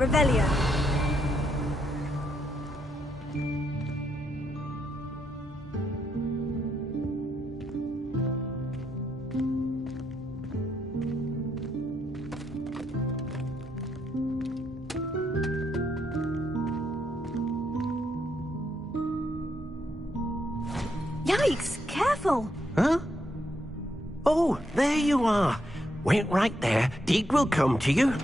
Revelio. Yikes! Careful! Huh? Oh, there you are. Wait right there. Deke will come to you.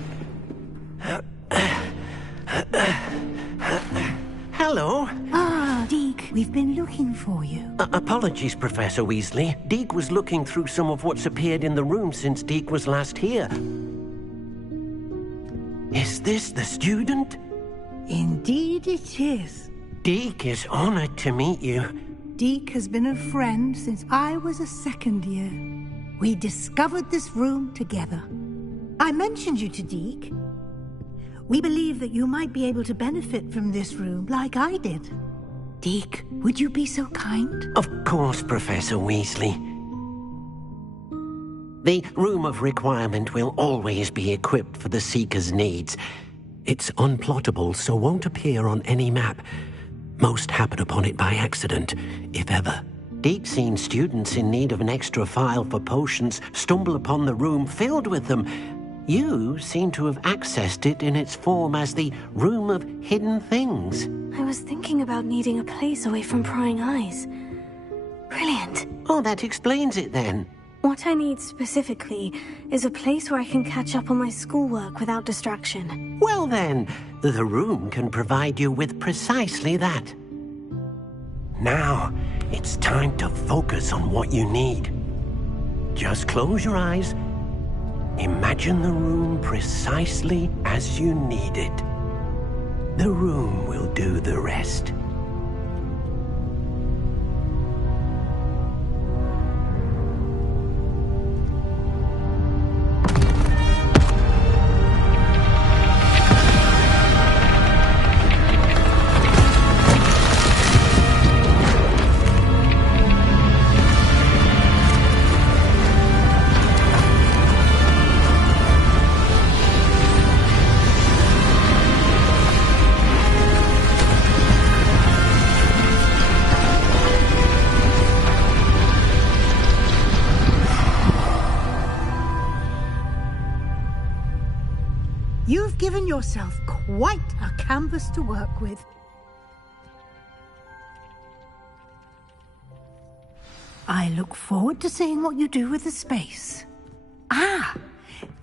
Hello. Ah, Deke, we've been looking for you. Apologies, Professor Weasley. Deke was looking through some of what's appeared in the room since Deke was last here. Is this the student? Indeed it is. Deke is honored to meet you. Deke has been a friend since I was a second year. We discovered this room together. I mentioned you to Deke. We believe that you might be able to benefit from this room like I did. Deke, would you be so kind? Of course, Professor Weasley. The Room of Requirement will always be equipped for the Seeker's needs. It's unplottable, so won't appear on any map. Most happen upon it by accident, if ever. Deke's seen students in need of an extra file for potions stumble upon the room filled with them. You seem to have accessed it in its form as the Room of Hidden Things. I was thinking about needing a place away from prying eyes. Brilliant. Oh, that explains it then. What I need specifically is a place where I can catch up on my schoolwork without distraction. Well then, the room can provide you with precisely that. Now, it's time to focus on what you need. Just close your eyes. Imagine the room precisely as you need it. The room will do the rest. You've given yourself quite a canvas to work with. I look forward to seeing what you do with the space. Ah,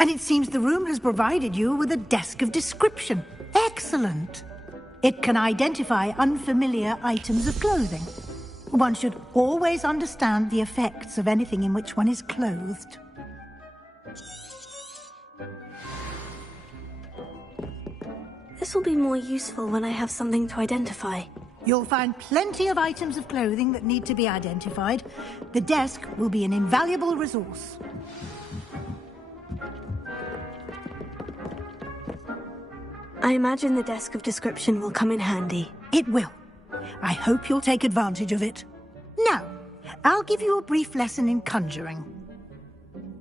and it seems the room has provided you with a desk of description. Excellent. It can identify unfamiliar items of clothing. One should always understand the effects of anything in which one is clothed. This will be more useful when I have something to identify. You'll find plenty of items of clothing that need to be identified. The desk will be an invaluable resource. I imagine the desk of description will come in handy. It will. I hope you'll take advantage of it. Now, I'll give you a brief lesson in conjuring.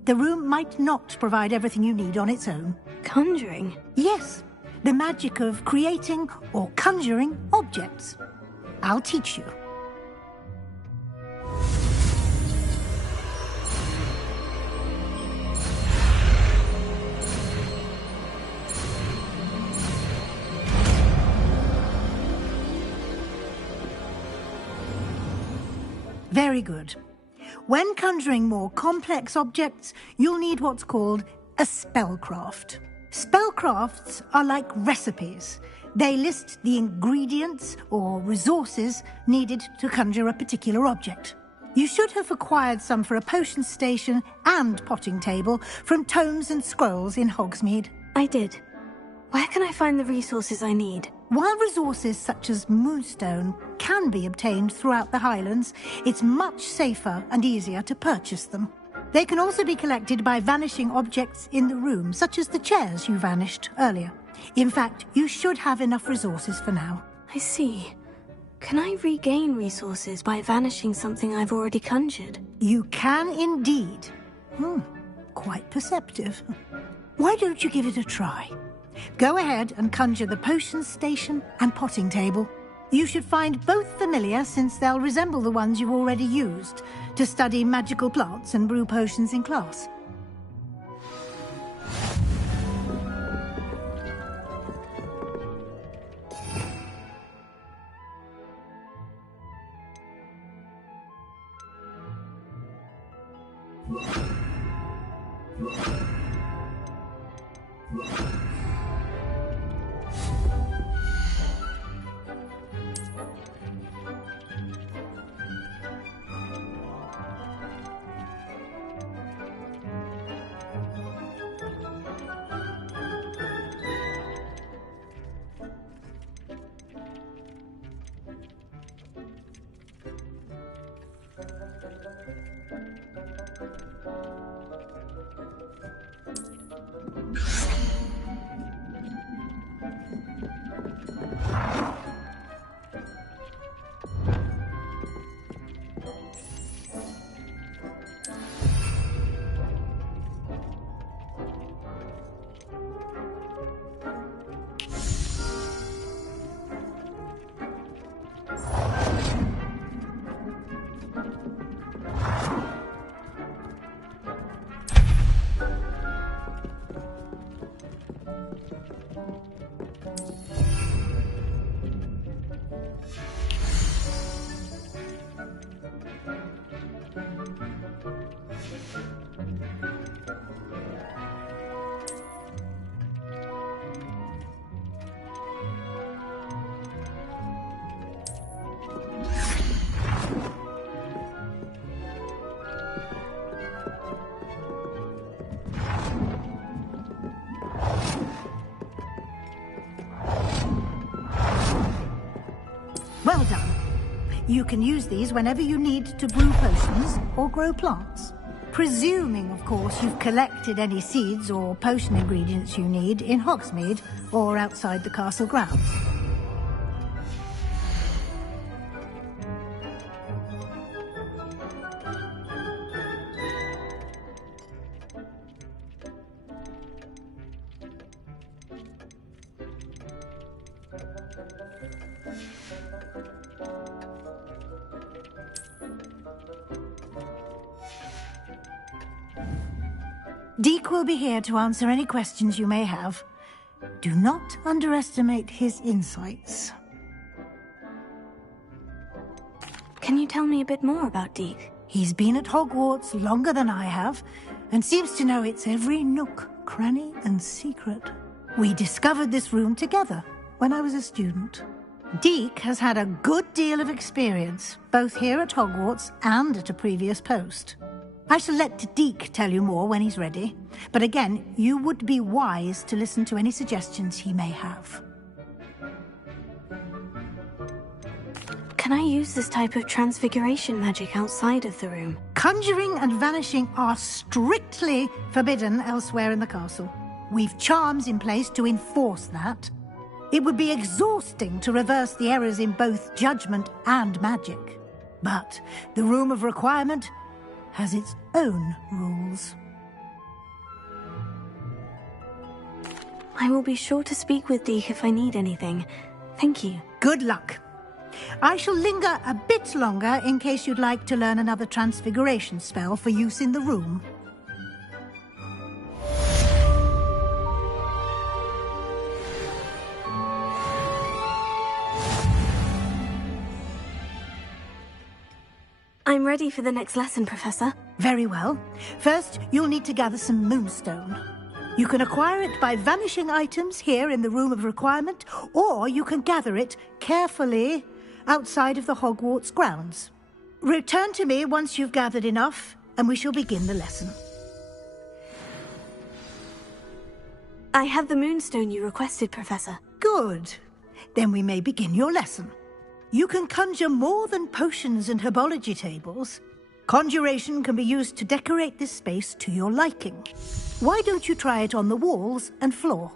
The room might not provide everything you need on its own. Conjuring? Yes, the magic of creating or conjuring objects. I'll teach you. Very good. When conjuring more complex objects, you'll need what's called a spellcraft. Spellcrafts are like recipes. They list the ingredients or resources needed to conjure a particular object. You should have acquired some for a potion station and potting table from tomes and scrolls in Hogsmeade. I did. Where can I find the resources I need? While resources such as moonstone can be obtained throughout the Highlands, it's much safer and easier to purchase them. They can also be collected by vanishing objects in the room, such as the chairs you vanished earlier. In fact, you should have enough resources for now. I see. Can I regain resources by vanishing something I've already conjured? You can indeed. Quite perceptive. Why don't you give it a try? Go ahead and conjure the potions station and potting table. You should find both familiar, since they'll resemble the ones you've already used to study magical plants and brew potions in class. Well done. You can use these whenever you need to brew potions or grow plants. Presuming, of course, you've collected any seeds or potion ingredients you need in Hogsmeade or outside the castle grounds. Deek will be here to answer any questions you may have. Do not underestimate his insights. Can you tell me a bit more about Deek? He's been at Hogwarts longer than I have, and seems to know its every nook, cranny, and secret. We discovered this room together when I was a student. Deek has had a good deal of experience, both here at Hogwarts and at a previous post. I shall let Deek tell you more when he's ready, but again, you would be wise to listen to any suggestions he may have. Can I use this type of transfiguration magic outside of the room? Conjuring and vanishing are strictly forbidden elsewhere in the castle. We've charms in place to enforce that. It would be exhausting to reverse the errors in both judgment and magic. But the Room of Requirement has its own rules. I will be sure to speak with Deek if I need anything. Thank you. Good luck. I shall linger a bit longer in case you'd like to learn another transfiguration spell for use in the room. I'm ready for the next lesson, Professor. Very well. First, you'll need to gather some moonstone. You can acquire it by vanishing items here in the Room of Requirement, or you can gather it carefully outside of the Hogwarts grounds. Return to me once you've gathered enough, and we shall begin the lesson. I have the moonstone you requested, Professor. Good. Then we may begin your lesson. You can conjure more than potions and herbology tables. Conjuration can be used to decorate this space to your liking. Why don't you try it on the walls and floor?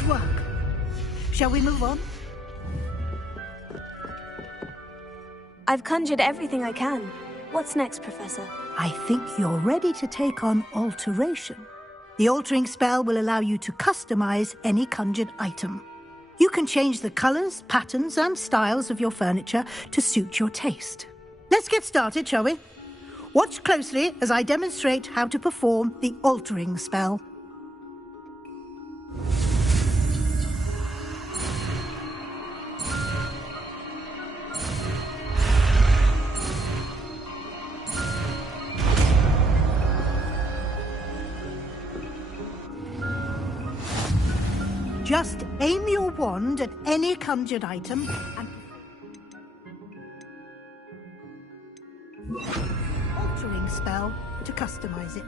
Good work. Shall we move on? I've conjured everything I can. What's next, Professor? I think you're ready to take on alteration. The altering spell will allow you to customize any conjured item. You can change the colors, patterns, and styles of your furniture to suit your taste. Let's get started, shall we? Watch closely as I demonstrate how to perform the altering spell. Just aim your wand at any conjured item and... altering spell to customize it.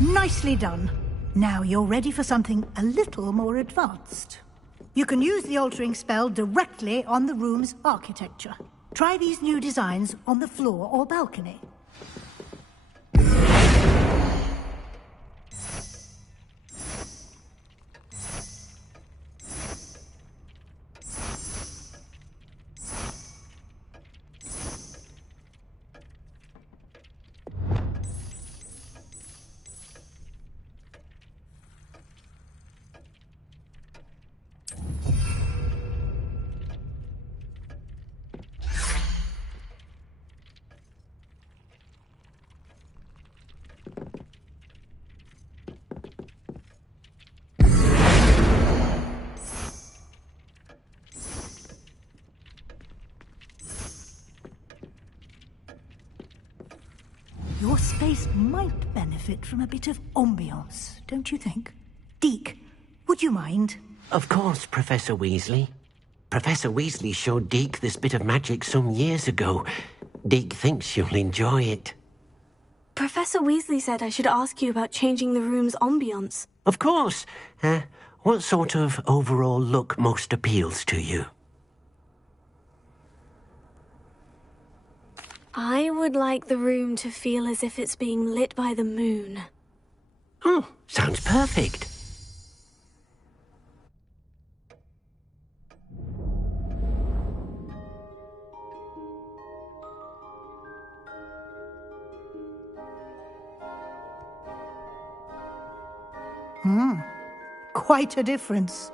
Nicely done. Now you're ready for something a little more advanced. You can use the altering spell directly on the room's architecture. Try these new designs on the floor or balcony. Your space might benefit from a bit of ambiance, don't you think? Deke, would you mind? Of course, Professor Weasley. Professor Weasley showed Deke this bit of magic some years ago. Deke thinks you'll enjoy it. Professor Weasley said I should ask you about changing the room's ambiance. Of course. What sort of overall look most appeals to you? I would like the room to feel as if it's being lit by the moon. Oh, sounds perfect. Quite a difference.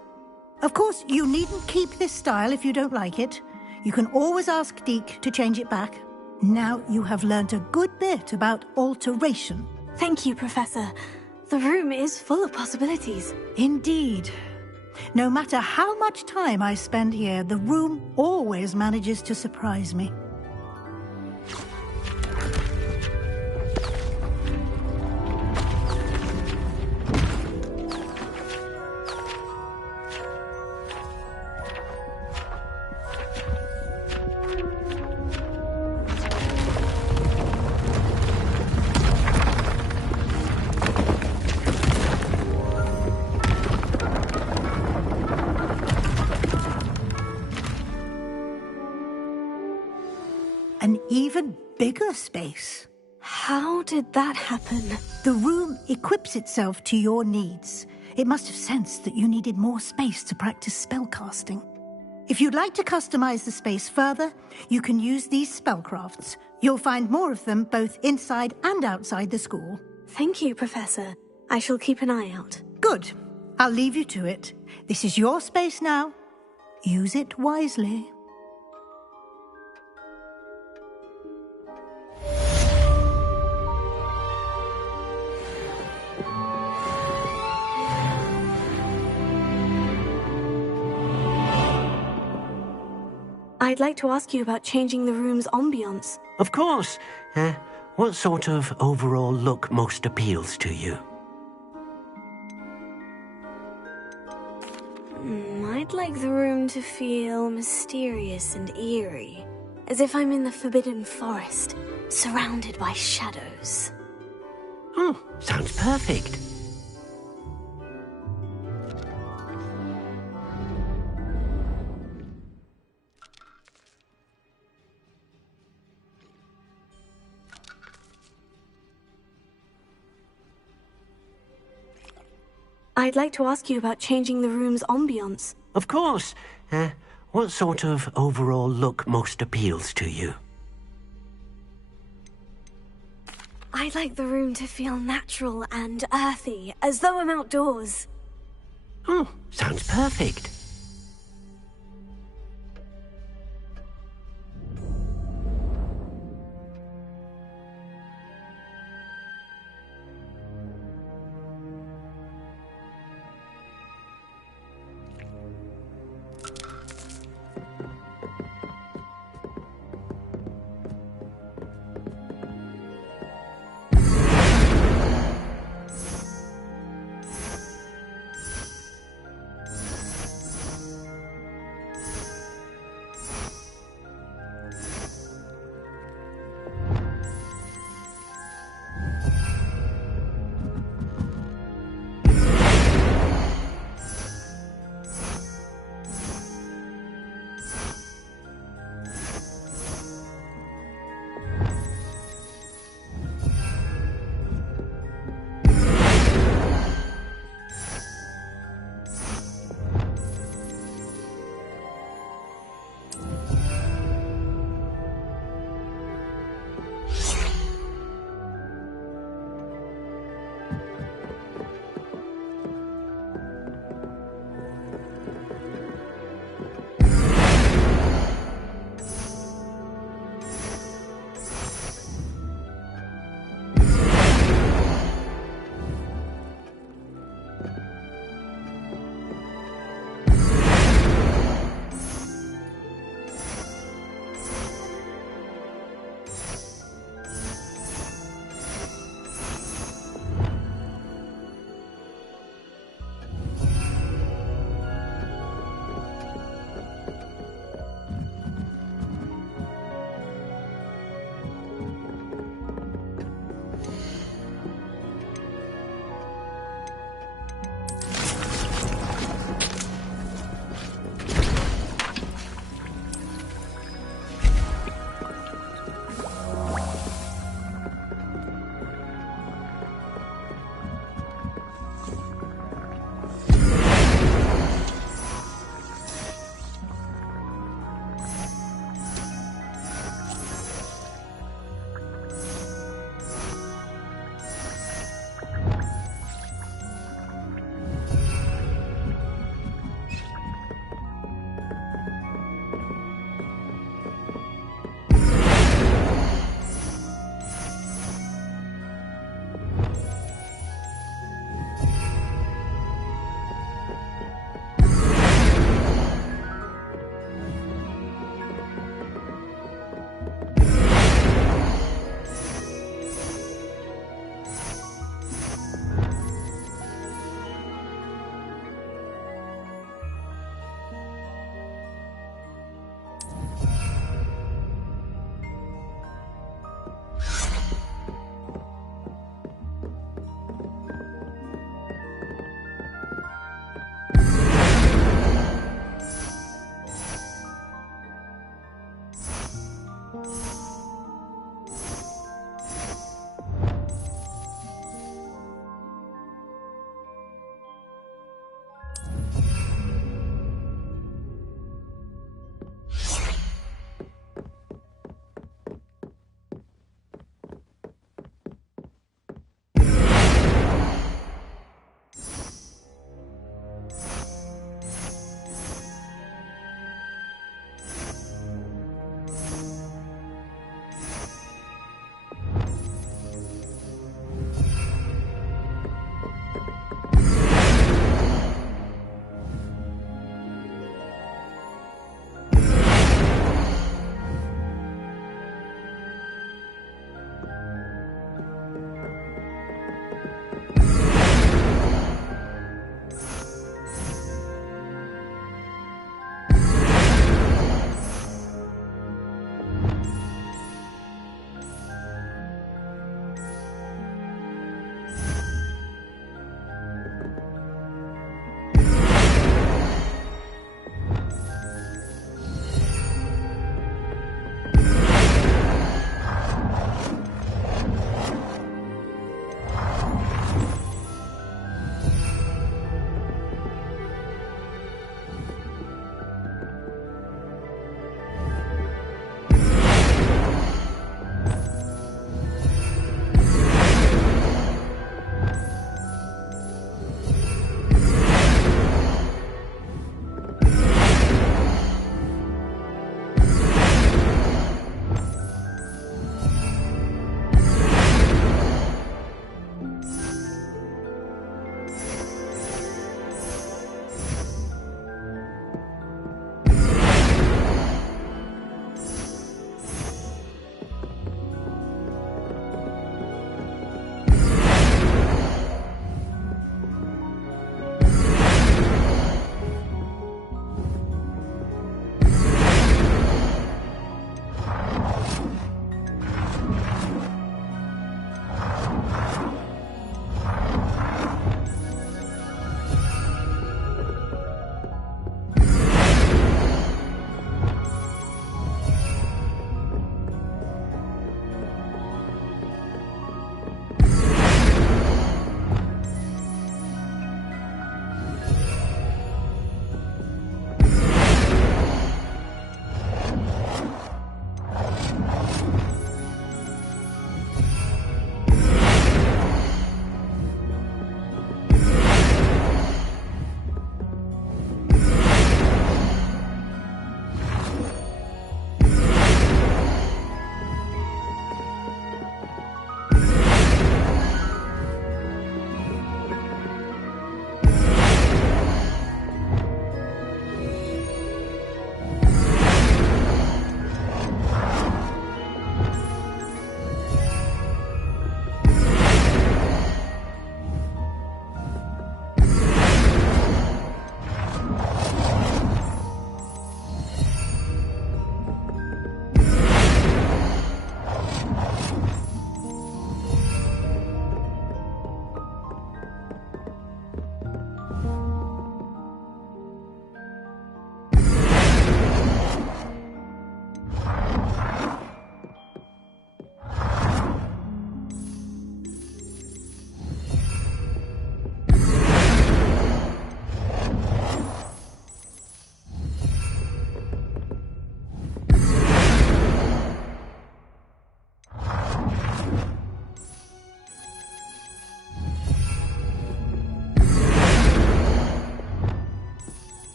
Of course, you needn't keep this style if you don't like it. You can always ask Deke to change it back. Now you have learnt a good bit about alteration. Thank you, Professor. The room is full of possibilities. Indeed. No matter how much time I spend here, the room always manages to surprise me. An even bigger space. How did that happen? The room equips itself to your needs. It must have sensed that you needed more space to practice spellcasting. If you'd like to customize the space further, you can use these spellcrafts. You'll find more of them both inside and outside the school. Thank you, Professor. I shall keep an eye out. Good. I'll leave you to it. This is your space now. Use it wisely. I'd like to ask you about changing the room's ambiance. Of course. What sort of overall look most appeals to you? I'd like the room to feel mysterious and eerie, as if I'm in the Forbidden Forest, surrounded by shadows. Oh, sounds perfect. I'd like to ask you about changing the room's ambiance. Of course. What sort of overall look most appeals to you? I'd like the room to feel natural and earthy, as though I'm outdoors. Oh, sounds perfect.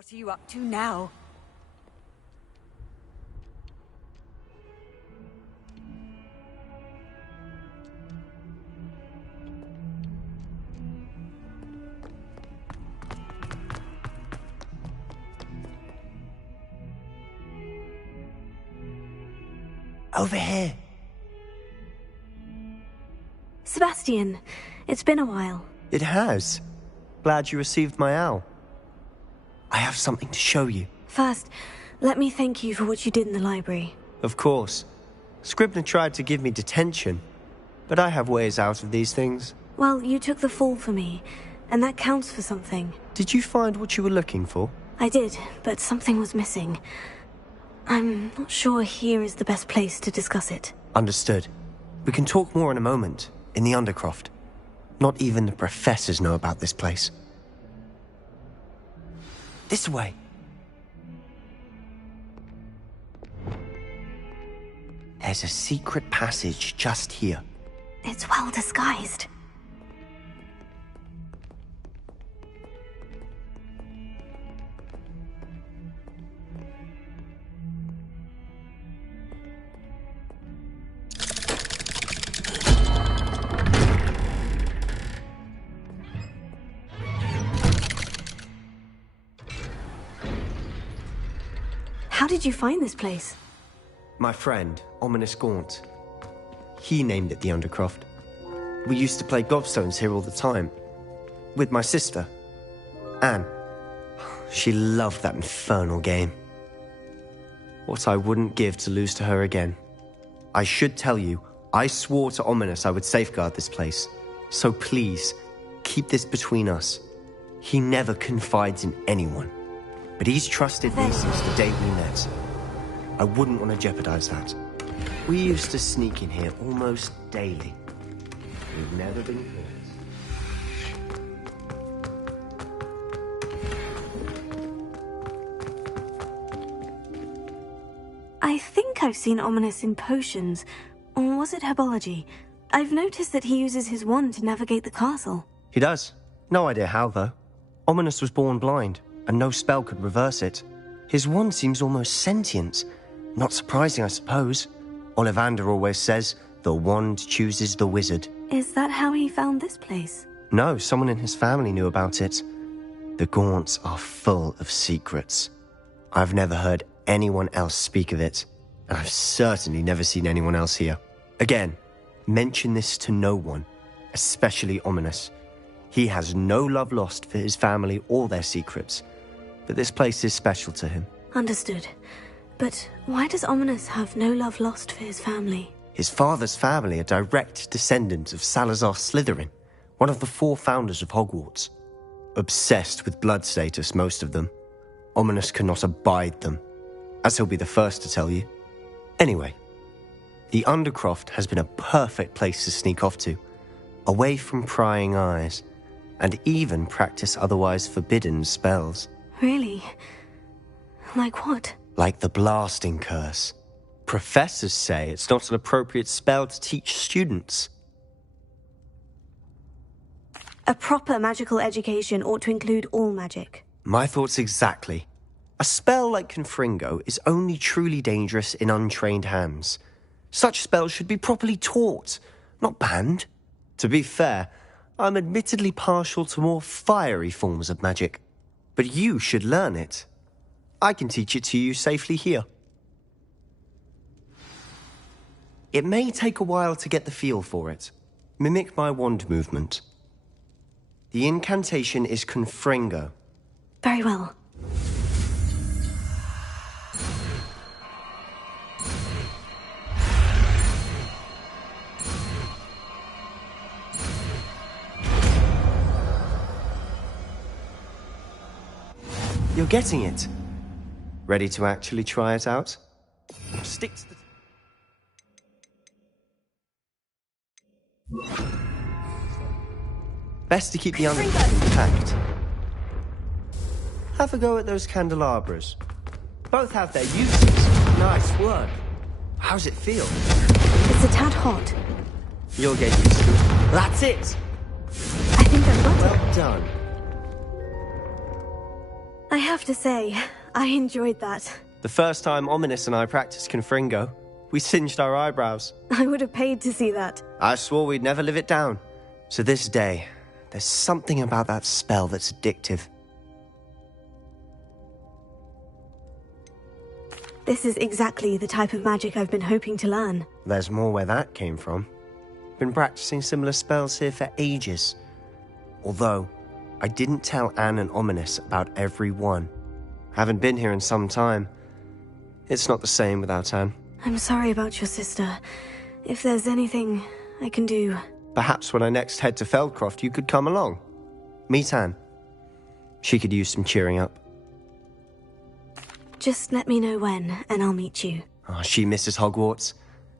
What are you up to now? Over here. Sebastian, it's been a while. It has. Glad you received my owl. I have something to show you. First, let me thank you for what you did in the library. Of course. Scribner tried to give me detention, but I have ways out of these things. Well, you took the fall for me, and that counts for something. Did you find what you were looking for? I did, but something was missing. I'm not sure here is the best place to discuss it. Understood. We can talk more in a moment, in the Undercroft. Not even the professors know about this place. This way. There's a secret passage just here. It's well disguised. How did you find this place? My friend, Ominous Gaunt. He named it the Undercroft. We used to play gobstones here all the time. With my sister, Anne. She loved that infernal game. What I wouldn't give to lose to her again. I should tell you, I swore to Ominous I would safeguard this place. So please, keep this between us. He never confides in anyone. But he's trusted me since the day we met. I wouldn't want to jeopardize that. We used to sneak in here almost daily. We've never been caught. I think I've seen Ominous in potions. Or was it herbology? I've noticed that he uses his wand to navigate the castle. He does. No idea how, though. Ominous was born blind, and no spell could reverse it. His wand seems almost sentient. Not surprising, I suppose. Ollivander always says, the wand chooses the wizard. Is that how he found this place? No, someone in his family knew about it. The Gaunts are full of secrets. I've never heard anyone else speak of it, and I've certainly never seen anyone else here. Again, mention this to no one, especially Ominous. He has no love lost for his family or their secrets, but this place is special to him. Understood. But why does Ominous have no love lost for his family? His father's family are direct descendants of Salazar Slytherin, one of the 4 founders of Hogwarts. Obsessed with blood status, most of them. Ominous cannot abide them, as he'll be the first to tell you. Anyway, the Undercroft has been a perfect place to sneak off to, away from prying eyes, and even practice otherwise forbidden spells. Really? Like what? Like the blasting curse. Professors say it's not an appropriate spell to teach students. A proper magical education ought to include all magic. My thoughts exactly. A spell like Confringo is only truly dangerous in untrained hands. Such spells should be properly taught, not banned. To be fair, I'm admittedly partial to more fiery forms of magic. But you should learn it. I can teach it to you safely here. It may take a while to get the feel for it. Mimic my wand movement. The incantation is Confringo. Very well. You're getting it. Ready to actually try it out? Stick to the... Best to keep the undercroft intact. Have a go at those candelabras. Both have their uses. Nice work. How's it feel? It's a tad hot. You'll get used to it. That's it! I think I've got it. Well done. I have to say, I enjoyed that. The first time Ominous and I practiced Confringo, we singed our eyebrows. I would have paid to see that. I swore we'd never live it down. To this day, there's something about that spell that's addictive. This is exactly the type of magic I've been hoping to learn. There's more where that came from. Been practicing similar spells here for ages. Although, I didn't tell Anne and Ominous about every one. Haven't been here in some time. It's not the same without Anne. I'm sorry about your sister. If there's anything I can do... Perhaps when I next head to Feldcroft, you could come along. Meet Anne. She could use some cheering up. Just let me know when, and I'll meet you. Oh, she misses Hogwarts.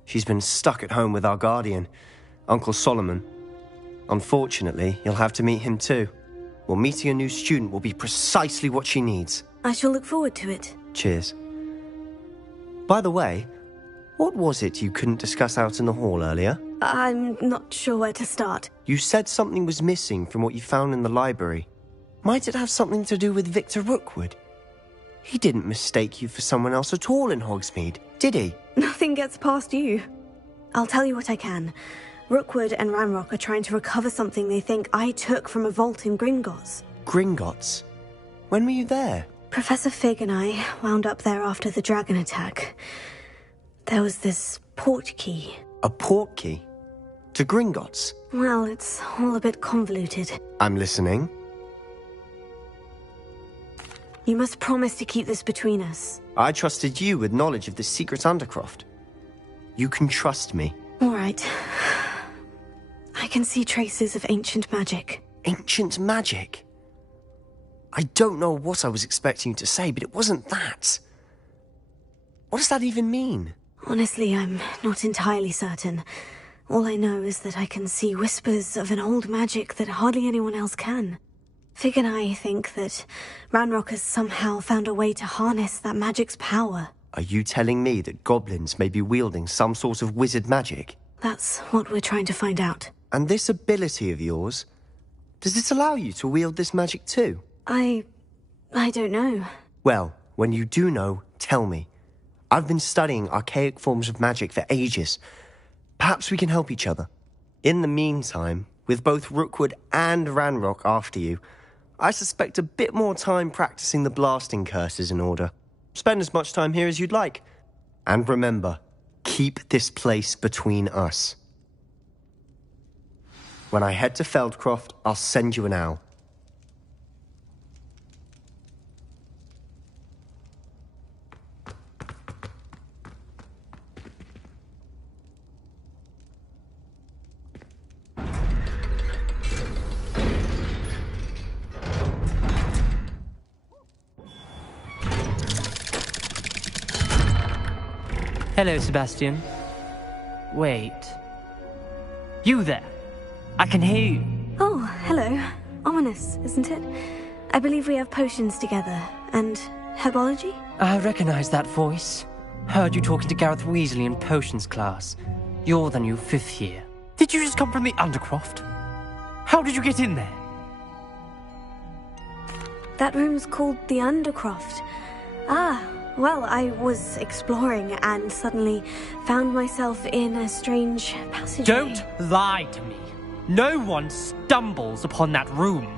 She's been stuck at home with our guardian, Uncle Solomon. Unfortunately, you'll have to meet him too. Well, meeting a new student will be precisely what she needs. I shall look forward to it. Cheers. By the way, what was it you couldn't discuss out in the hall earlier? I'm not sure where to start. You said something was missing from what you found in the library. Might it have something to do with Victor Rookwood? He didn't mistake you for someone else at all in Hogsmeade, did he? Nothing gets past you. I'll tell you what I can. Rookwood and Ranrock are trying to recover something they think I took from a vault in Gringotts. Gringotts? When were you there? Professor Fig and I wound up there after the dragon attack. There was this port key. A port key? To Gringotts? Well, it's all a bit convoluted. I'm listening. You must promise to keep this between us. I trusted you with knowledge of this secret Undercroft. You can trust me. All right. I can see traces of ancient magic. Ancient magic? I don't know what I was expecting you to say, but it wasn't that. What does that even mean? Honestly, I'm not entirely certain. All I know is that I can see whispers of an old magic that hardly anyone else can. Fig and I think that Ranrock has somehow found a way to harness that magic's power. Are you telling me that goblins may be wielding some sort of wizard magic? That's what we're trying to find out. And this ability of yours, does it allow you to wield this magic too? I don't know. Well, when you do know, tell me. I've been studying archaic forms of magic for ages. Perhaps we can help each other. In the meantime, with both Rookwood and Ranrock after you, I suspect a bit more time practicing the blasting curse is in order. Spend as much time here as you'd like. And remember, keep this place between us. When I head to Feldcroft, I'll send you an owl. Hello, Sebastian. Wait. You there? I can hear you. Oh, hello. Ominous, isn't it? I believe we have potions together. And herbology? I recognize that voice. Heard you talking to Gareth Weasley in potions class. You're the new 5th year. Did you just come from the Undercroft? How did you get in there? That room's called the Undercroft. Ah, well, I was exploring and suddenly found myself in a strange passageway. Don't lie to me. No one stumbles upon that room.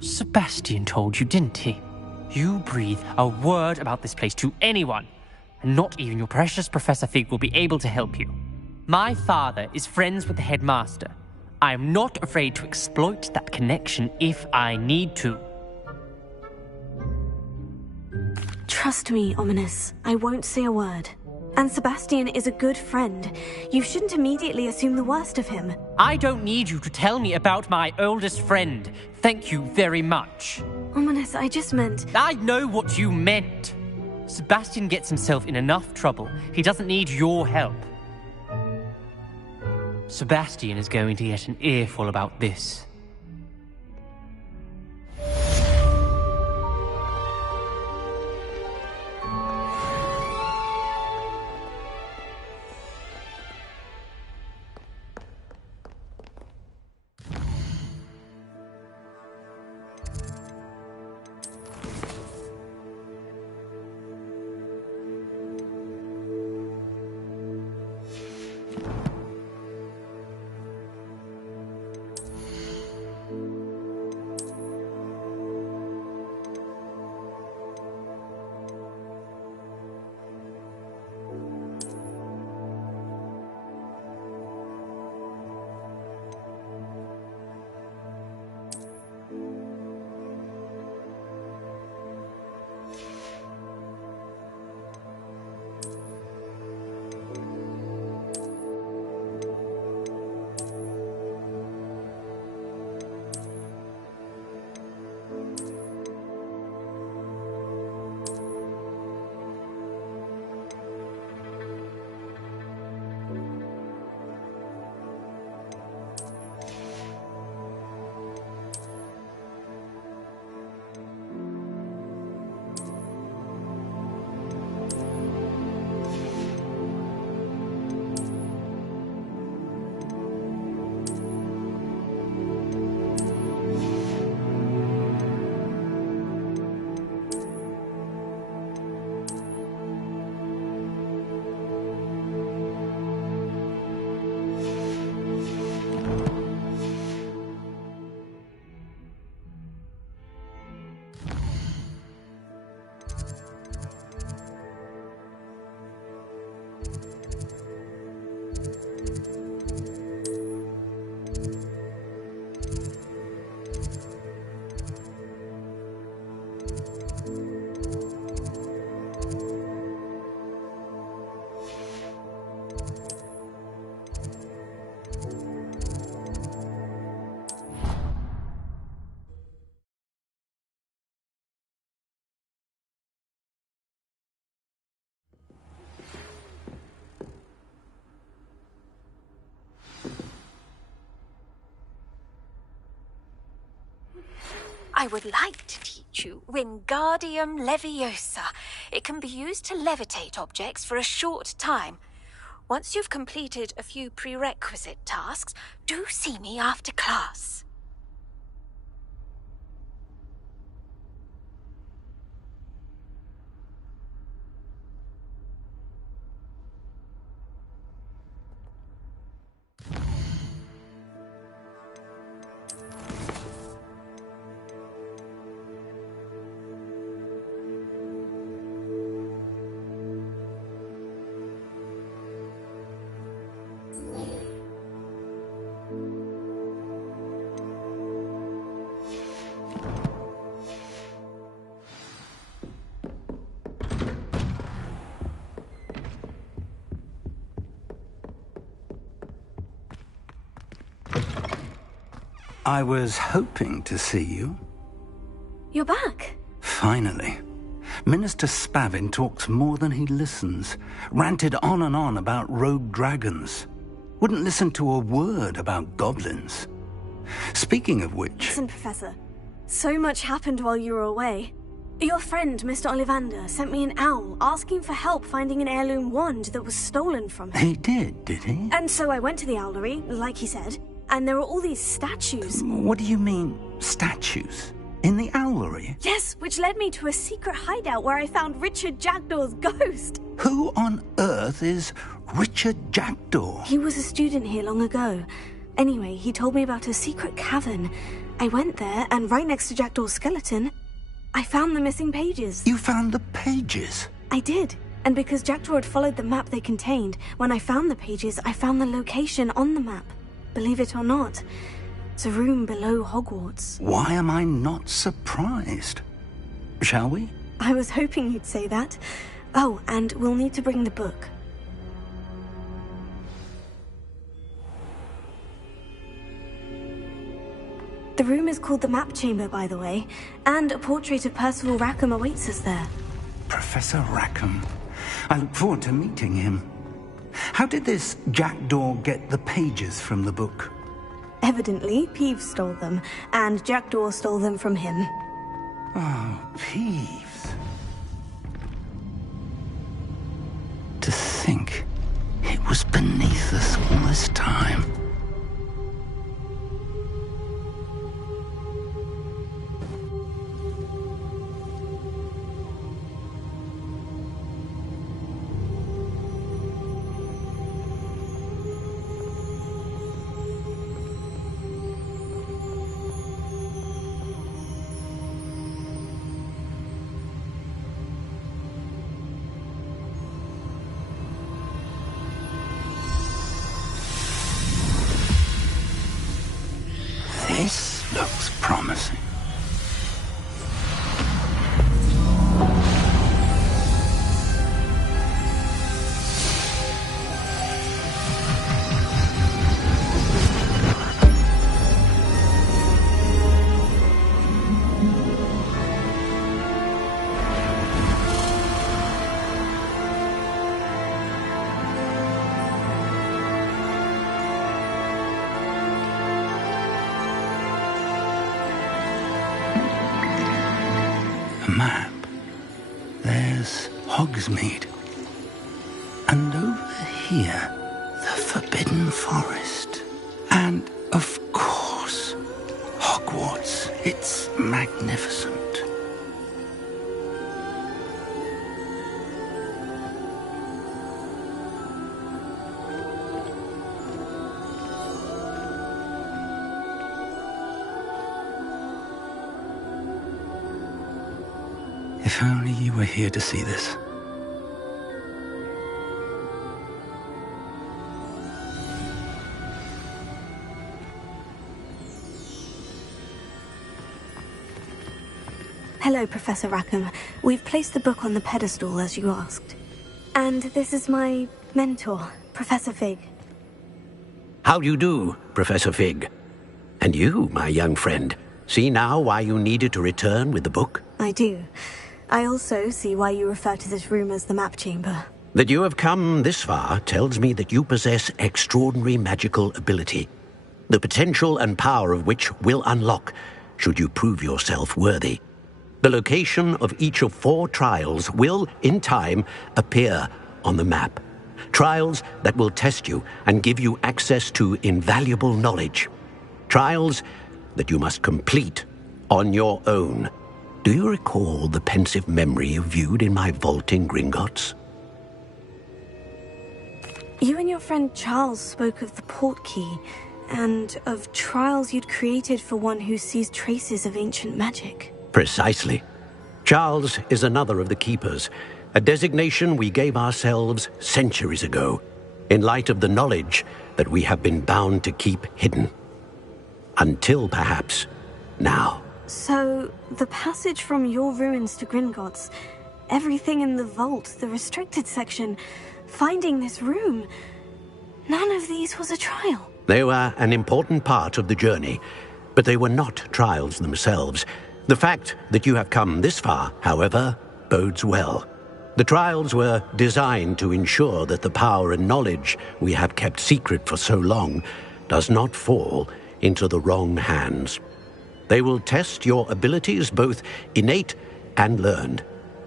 Sebastian told you, didn't he? You breathe a word about this place to anyone, and not even your precious Professor Fig will be able to help you. My father is friends with the headmaster. I am not afraid to exploit that connection if I need to. Trust me, Ominous. I won't say a word. And Sebastian is a good friend. You shouldn't immediately assume the worst of him. I don't need you to tell me about my oldest friend. Thank you very much. Ominous, I just meant... I know what you meant. Sebastian gets himself in enough trouble. He doesn't need your help. Sebastian is going to get an earful about this. I would like to teach you Wingardium Leviosa. It can be used to levitate objects for a short time. Once you've completed a few prerequisite tasks, do see me after class. I was hoping to see you. You're back. Finally. Minister Spavin talks more than he listens. Ranted on and on about rogue dragons. Wouldn't listen to a word about goblins. Speaking of which... Listen, Professor. So much happened while you were away. Your friend, Mr. Ollivander, sent me an owl asking for help finding an heirloom wand that was stolen from him. He did he? And so I went to the owlery, like he said, and there were all these statues. What do you mean, statues? In the owlery? Yes, which led me to a secret hideout where I found Richard Jackdaw's ghost. Who on earth is Richard Jackdaw? He was a student here long ago. Anyway, he told me about a secret cavern. I went there, and right next to Jackdaw's skeleton, I found the missing pages. You found the pages? I did. And because Jackdaw had followed the map they contained, when I found the pages, I found the location on the map. Believe it or not, it's a room below Hogwarts. Why am I not surprised? Shall we? I was hoping you'd say that. Oh, and we'll need to bring the book. The room is called the Map Chamber, by the way, and a portrait of Percival Rackham awaits us there. Professor Rackham. I look forward to meeting him. How did this Jackdaw get the pages from the book? Evidently, Peeves stole them, and Jackdaw stole them from him. Oh, Peeves. To think it was beneath us all this time. This looks promising. Map. There's Hogsmeade. And over here, the Forbidden Forest. And, of course, Hogwarts. It's magnificent. If only you were here to see this. Hello, Professor Rackham. We've placed the book on the pedestal, as you asked. And this is my mentor, Professor Fig. How do you do, Professor Fig? And you, my young friend, see now why you needed to return with the book? I do. I also see why you refer to this room as the Map Chamber. That you have come this far tells me that you possess extraordinary magical ability, the potential and power of which will unlock should you prove yourself worthy. The location of each of 4 trials will, in time, appear on the map. Trials that will test you and give you access to invaluable knowledge. Trials that you must complete on your own. Do you recall the pensive memory you viewed in my vault in Gringotts? You and your friend Charles spoke of the portkey, and of trials you'd created for one who sees traces of ancient magic. Precisely. Charles is another of the Keepers, a designation we gave ourselves centuries ago, in light of the knowledge that we have been bound to keep hidden. Until, perhaps, now. So, the passage from your ruins to Gringotts, everything in the vault, the restricted section, finding this room, none of these was a trial. They were an important part of the journey, but they were not trials themselves. The fact that you have come this far, however, bodes well. The trials were designed to ensure that the power and knowledge we have kept secret for so long does not fall into the wrong hands. They will test your abilities, both innate and learned.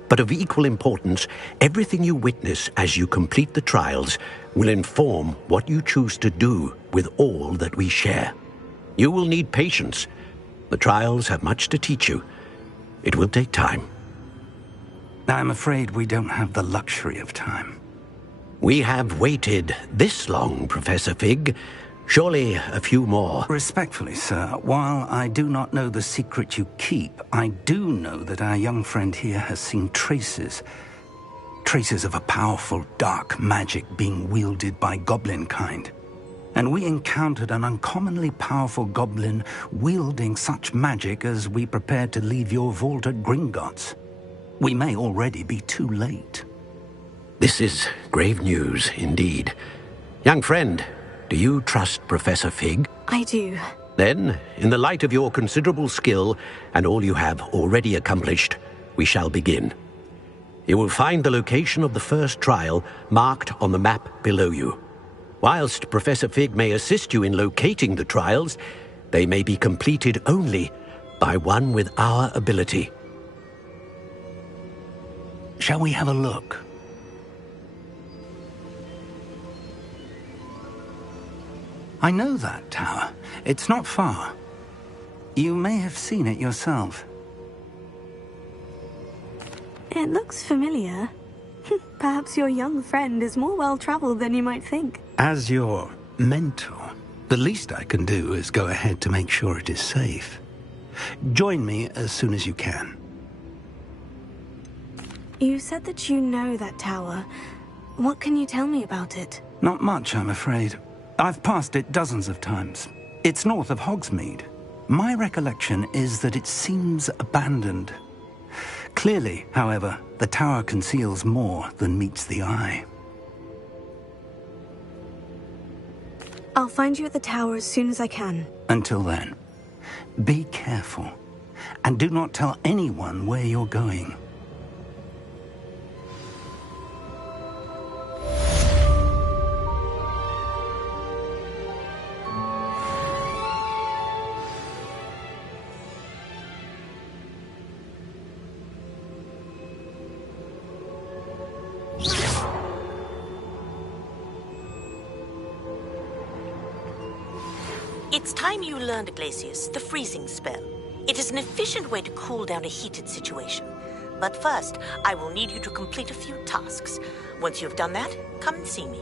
But of equal importance, everything you witness as you complete the trials will inform what you choose to do with all that we share. You will need patience. The trials have much to teach you. It will take time. I'm afraid we don't have the luxury of time. We have waited this long, Professor Fig. Surely a few more. Respectfully, sir, while I do not know the secret you keep, I do know that our young friend here has seen traces of a powerful dark magic being wielded by goblin kind. And we encountered an uncommonly powerful goblin wielding such magic as we prepared to leave your vault at Gringotts. We may already be too late. This is grave news indeed. Young friend, do you trust Professor Fig? I do. Then, in the light of your considerable skill and all you have already accomplished, we shall begin. You will find the location of the first trial marked on the map below you. Whilst Professor Fig may assist you in locating the trials, they may be completed only by one with our ability. Shall we have a look? I know that tower. It's not far. You may have seen it yourself. It looks familiar. Perhaps your young friend is more well-traveled than you might think. As your mentor, the least I can do is go ahead to make sure it is safe. Join me as soon as you can. You said that you know that tower. What can you tell me about it? Not much, I'm afraid. I've passed it dozens of times. It's north of Hogsmeade. My recollection is that it seems abandoned. Clearly, however, the tower conceals more than meets the eye. I'll find you at the tower as soon as I can. Until then, be careful, and do not tell anyone where you're going. It's time you learned, Glacius, the freezing spell. It is an efficient way to cool down a heated situation. But first, I will need you to complete a few tasks. Once you've done that, come and see me.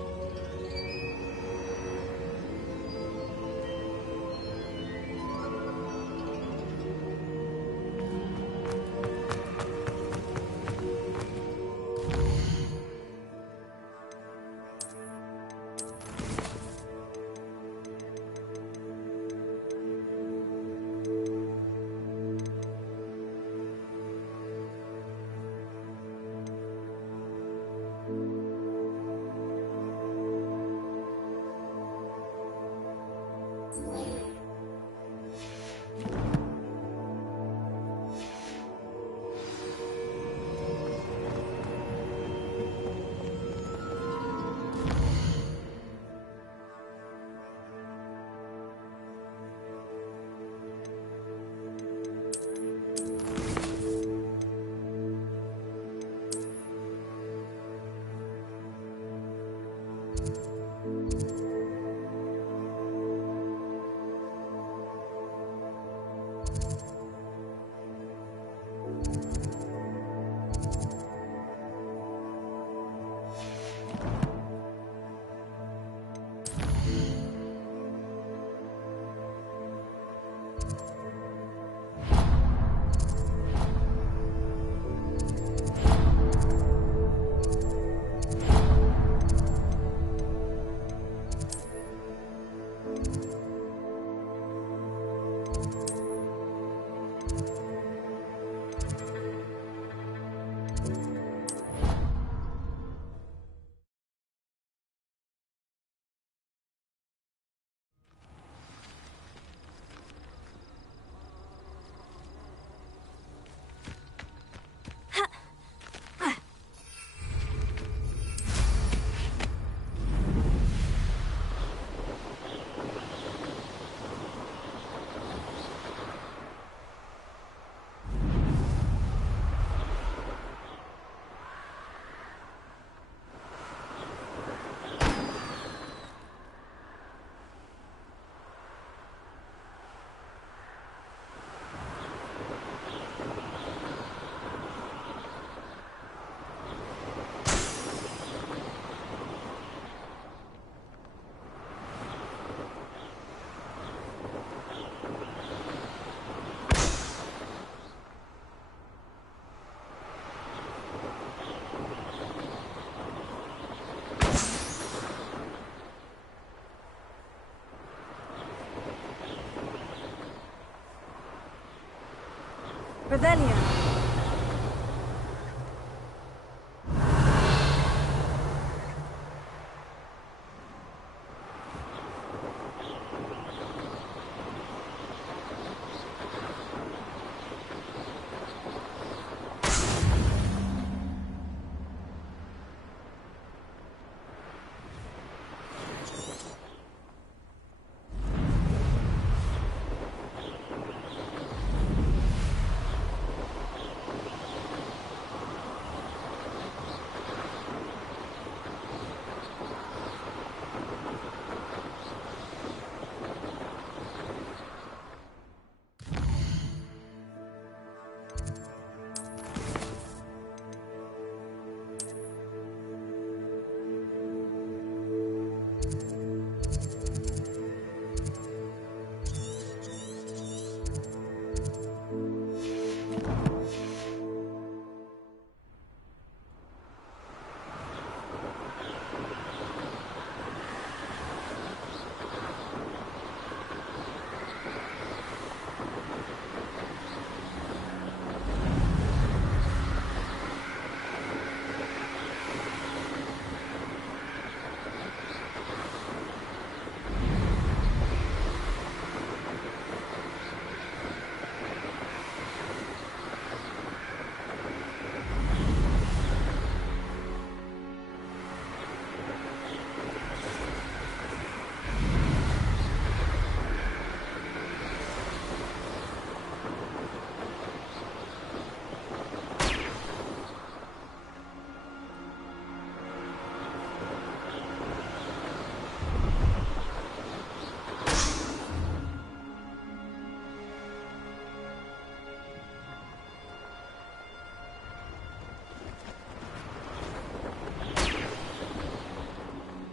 Revelio.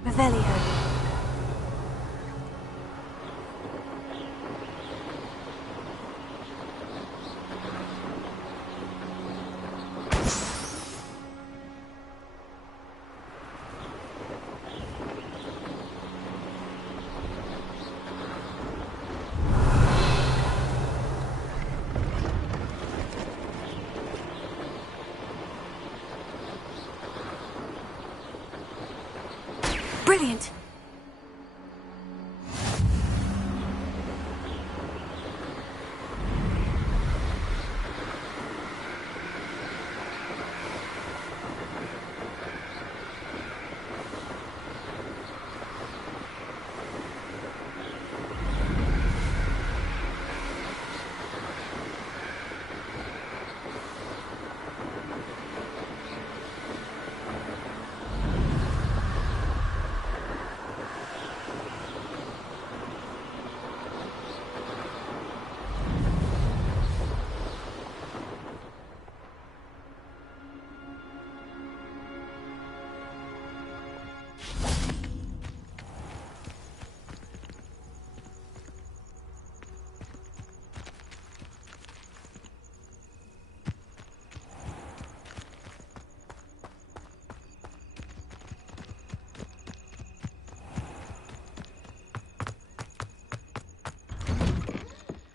Revelio. Brilliant!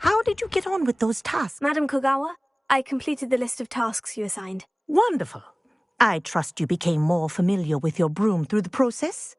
How did you get on with those tasks? Madam Kogawa, I completed the list of tasks you assigned. Wonderful. I trust you became more familiar with your broom through the process?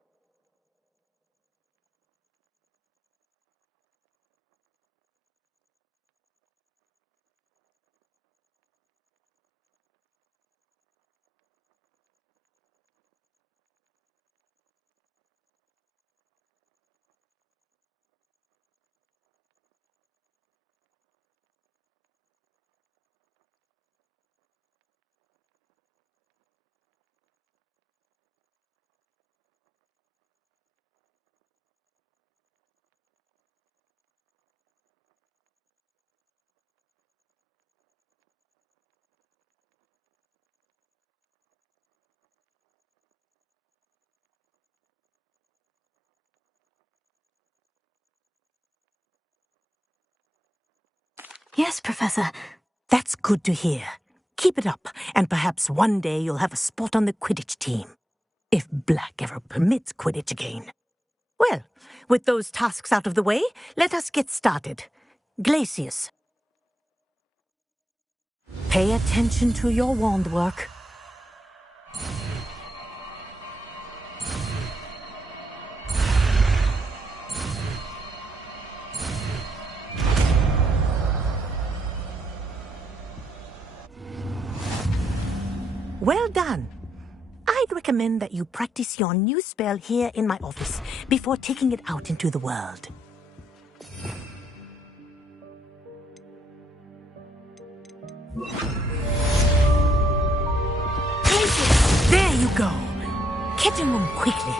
Yes, Professor. That's good to hear. Keep it up, and perhaps one day you'll have a spot on the Quidditch team. If Black ever permits Quidditch again. Well, with those tasks out of the way, let us get started. Glacius. Pay attention to your wand work. Well done. I'd recommend that you practice your new spell here in my office before taking it out into the world. There you go. Get to him quickly.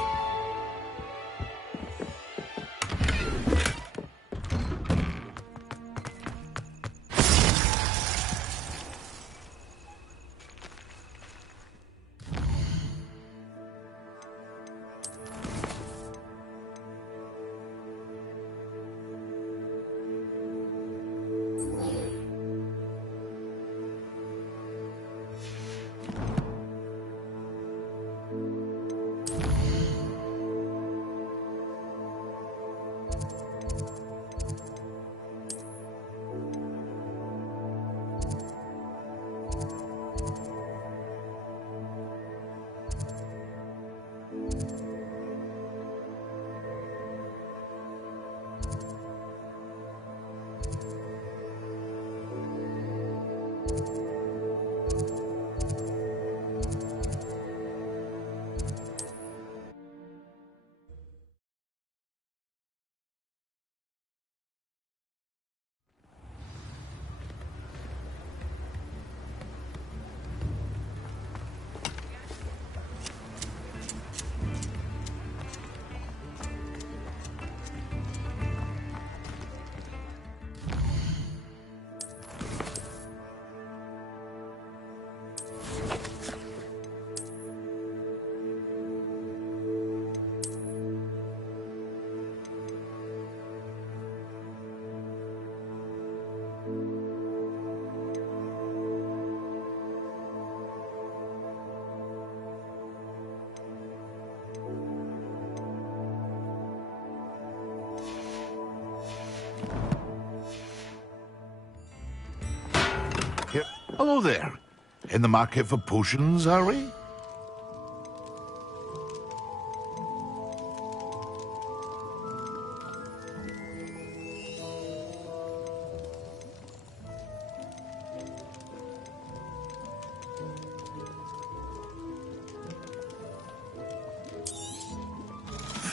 Hello there. In the market for potions, are we?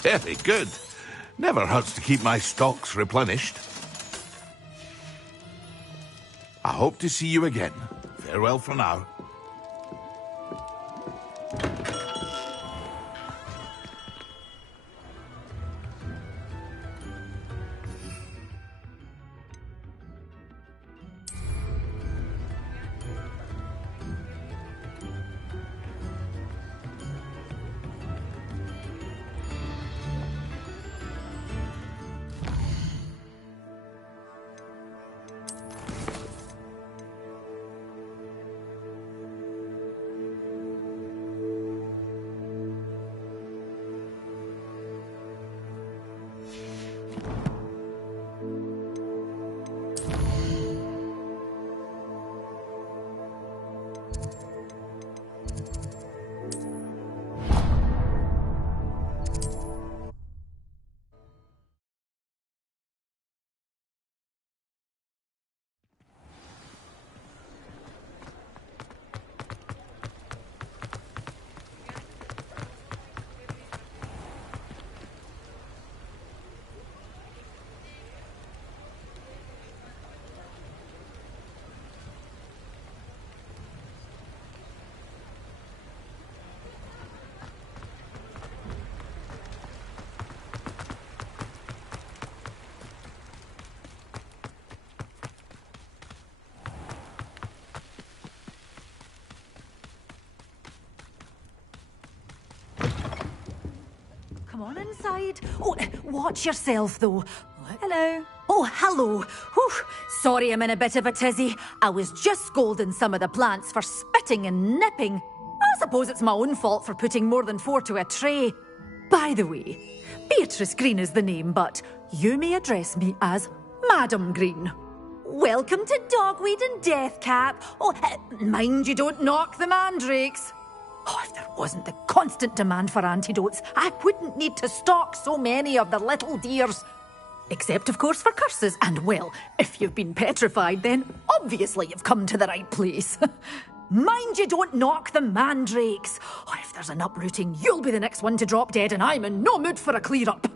Very good. Never hurts to keep my stocks replenished. I hope to see you again. Farewell for now. Come on inside. Oh, watch yourself, though. Hello. Oh, hello. Whew. Sorry I'm in a bit of a tizzy. I was just scolding some of the plants for spitting and nipping. I suppose it's my own fault for putting more than 4 to a tray. By the way, Beatrice Green is the name, but you may address me as Madam Green. welcome to Dogweed and Deathcap. Oh, mind you don't knock the mandrakes. Oh, if there wasn't the constant demand for antidotes, I wouldn't need to stock so many of the little dears. Except, of course, for curses. And, well, if you've been petrified, then obviously you've come to the right place. Mind you don't knock the mandrakes. Oh, if there's an uprooting, you'll be the next one to drop dead, and I'm in no mood for a clear-up.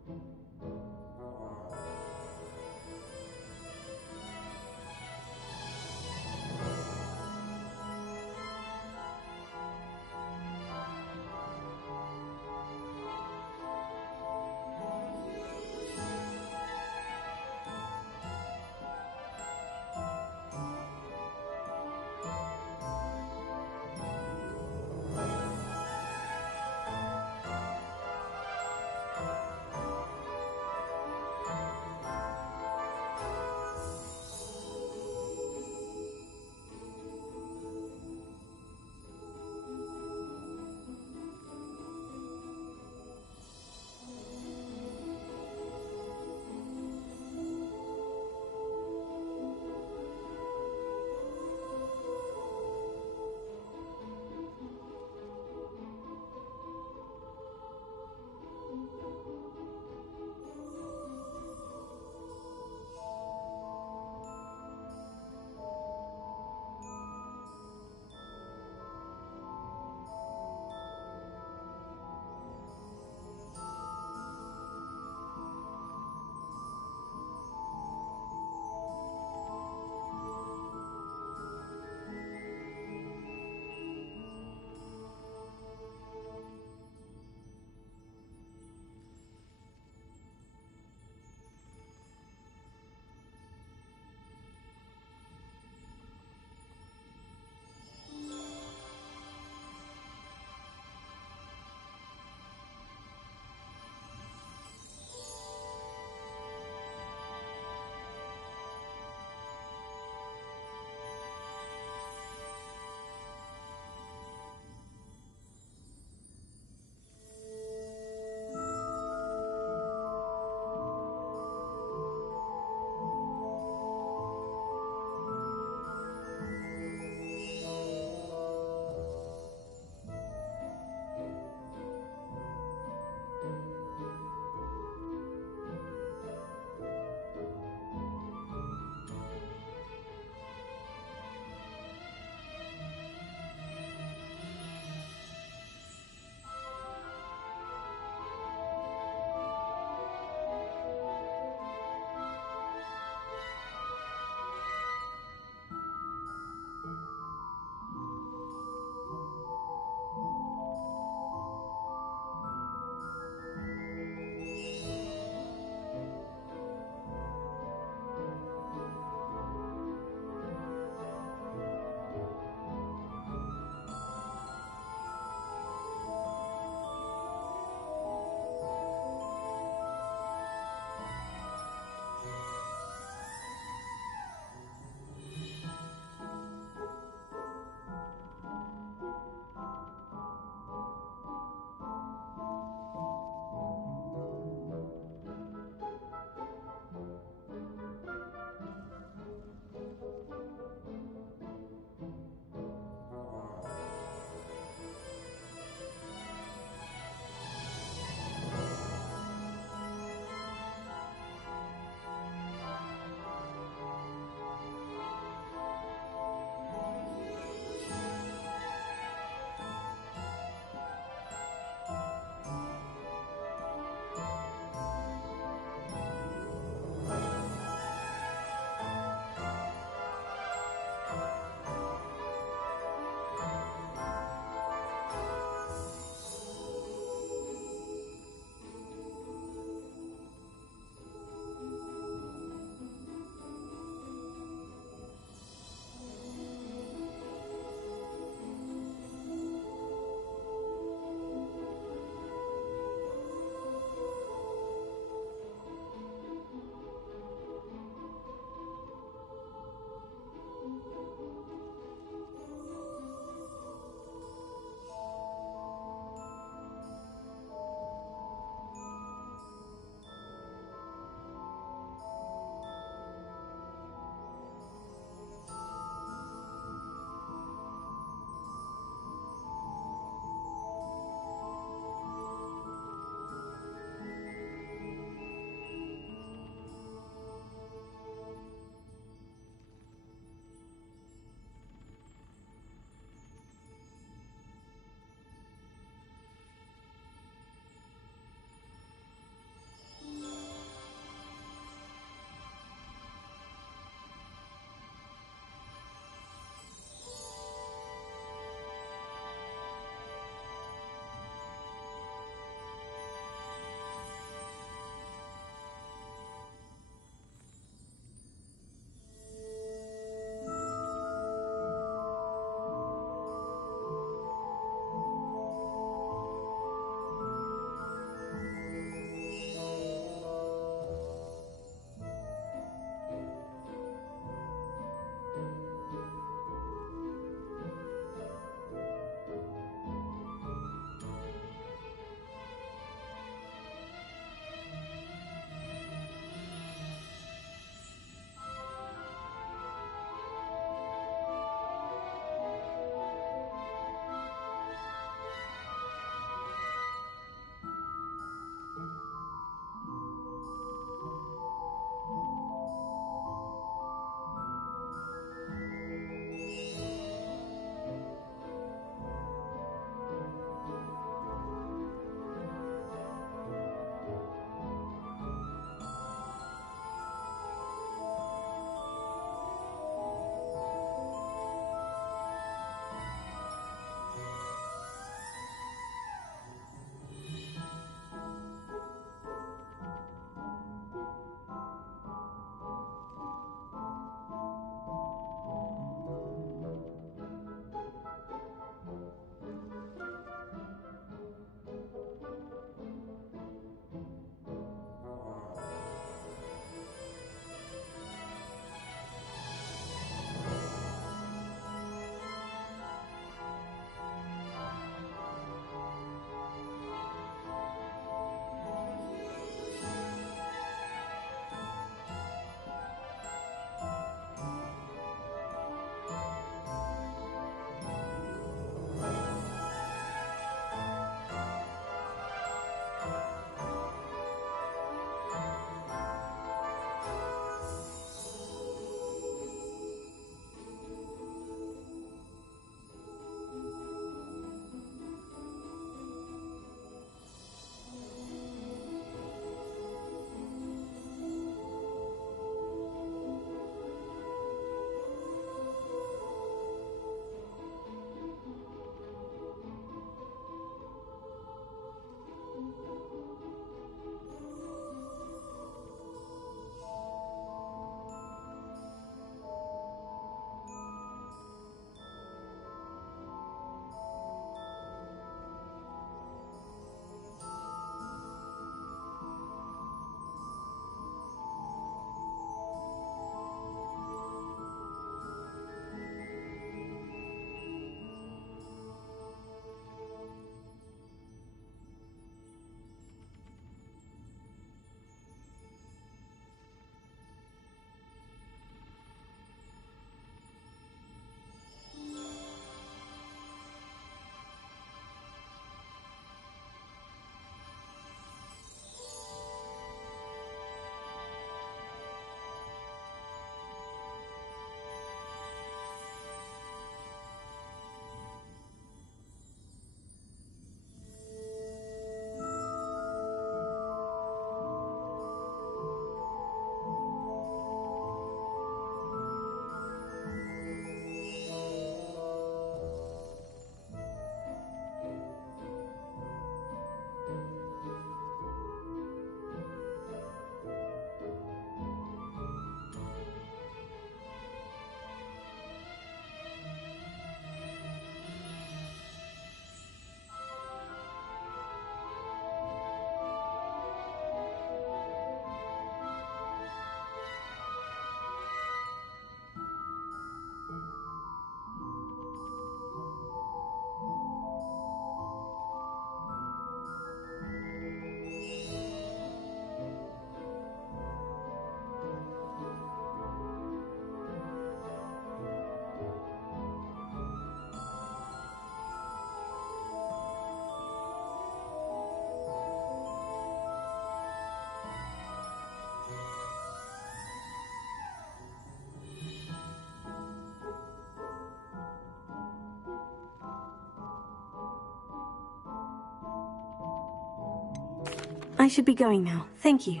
I should be going now. Thank you.